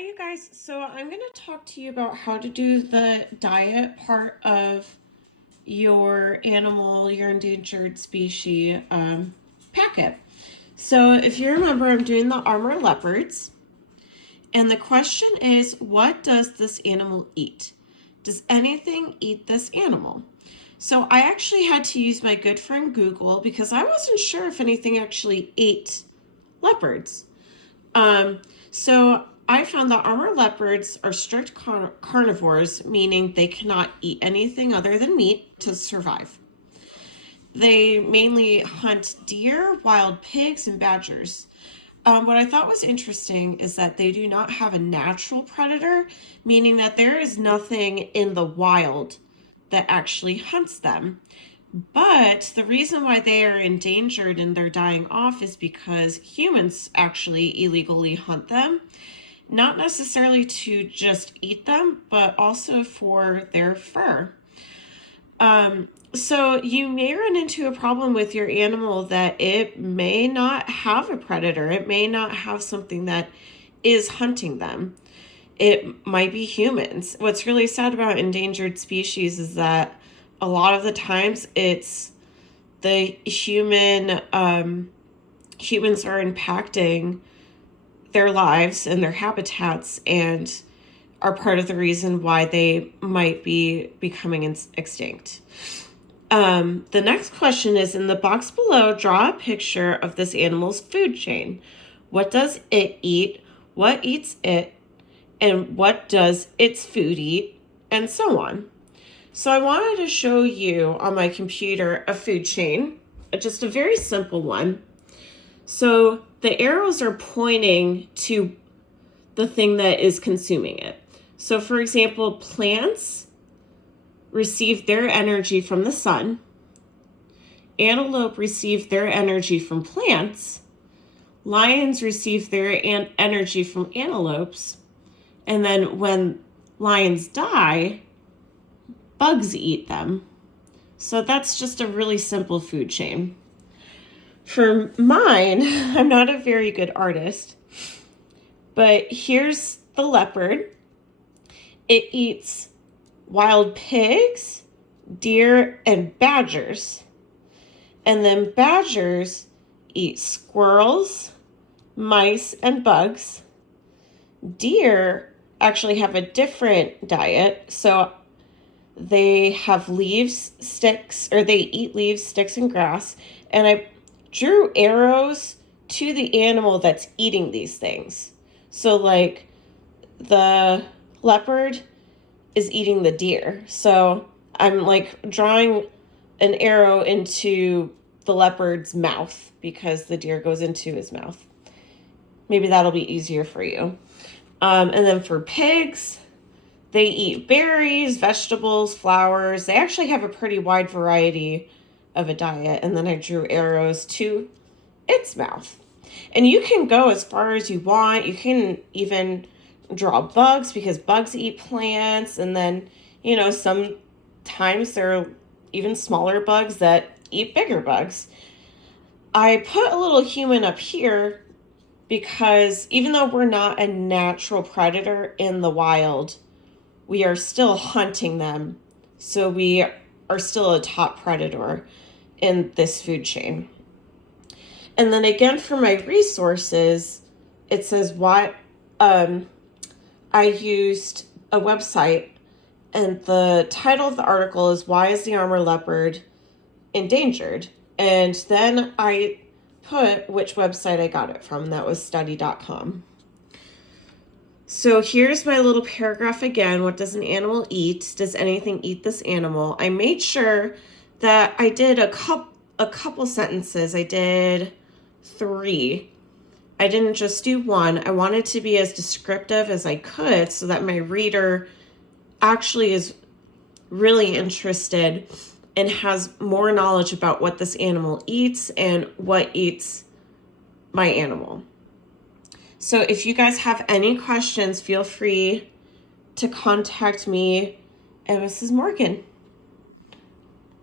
Hi, you guys. So I'm going to talk to you about how to do the diet part of your animal, your endangered species packet. So if you remember, I'm doing the Armor leopards. And the question is, what does this animal eat? Does anything eat this animal? So I actually had to use my good friend Google because I wasn't sure if anything actually ate leopards. So I found that Armor leopards are strict carnivores, meaning they cannot eat anything other than meat to survive. They mainly hunt deer, wild pigs, and badgers. What I thought was interesting is that they do not have a natural predator, meaning that there is nothing in the wild that actually hunts them. But the reason why they are endangered and they're dying off is because humans actually illegally hunt them, not necessarily to just eat them, but also for their fur. So you may run into a problem with your animal that it may not have a predator. It may not have something that is hunting them. It might be humans. What's really sad about endangered species is that a lot of the times it's the humans are impacting their lives and their habitats and are part of the reason why they might be becoming extinct. The next question is, in the box below, draw a picture of this animal's food chain. What does it eat? What eats it? And what does its food eat? And so on. So I wanted to show you on my computer a food chain, just a very simple one. So the arrows are pointing to the thing that is consuming it. So for example, plants receive their energy from the sun. Antelope receive their energy from plants. Lions receive their energy from antelopes. And then when lions die, bugs eat them. So that's just a really simple food chain. For mine, I'm not a very good artist, but here's the leopard. It eats wild pigs, deer, and badgers. And then badgers eat squirrels, mice, and bugs. Deer actually have a different diet. So they have leaves, sticks, or they eat leaves, sticks, and grass. And I drew arrows to the animal that's eating these things. So like the leopard is eating the deer. So I'm like drawing an arrow into the leopard's mouth because the deer goes into his mouth. Maybe that'll be easier for you. And then for pigs, they eat berries, vegetables, flowers. They actually have a pretty wide variety of a diet. And then I drew arrows to its mouth. And you can go as far as you want. You can even draw bugs because bugs eat plants. And then, sometimes there are even smaller bugs that eat bigger bugs. I put a little human up here because even though we're not a natural predator in the wild, we are still hunting them. So we are still a top predator in this food chain. And then again, for my resources, it says why I used a website, and the title of the article is "Why is the Armor leopard endangered?" And then I put which website I got it from. That was study.com. So here's my little paragraph again. What does an animal eat? Does anything eat this animal? I made sure that I did a couple sentences. I did 3. I didn't just do 1. I wanted to be as descriptive as I could so that my reader actually is really interested and has more knowledge about what this animal eats and what eats my animal. So if you guys have any questions, feel free to contact me and Mrs. Morgan.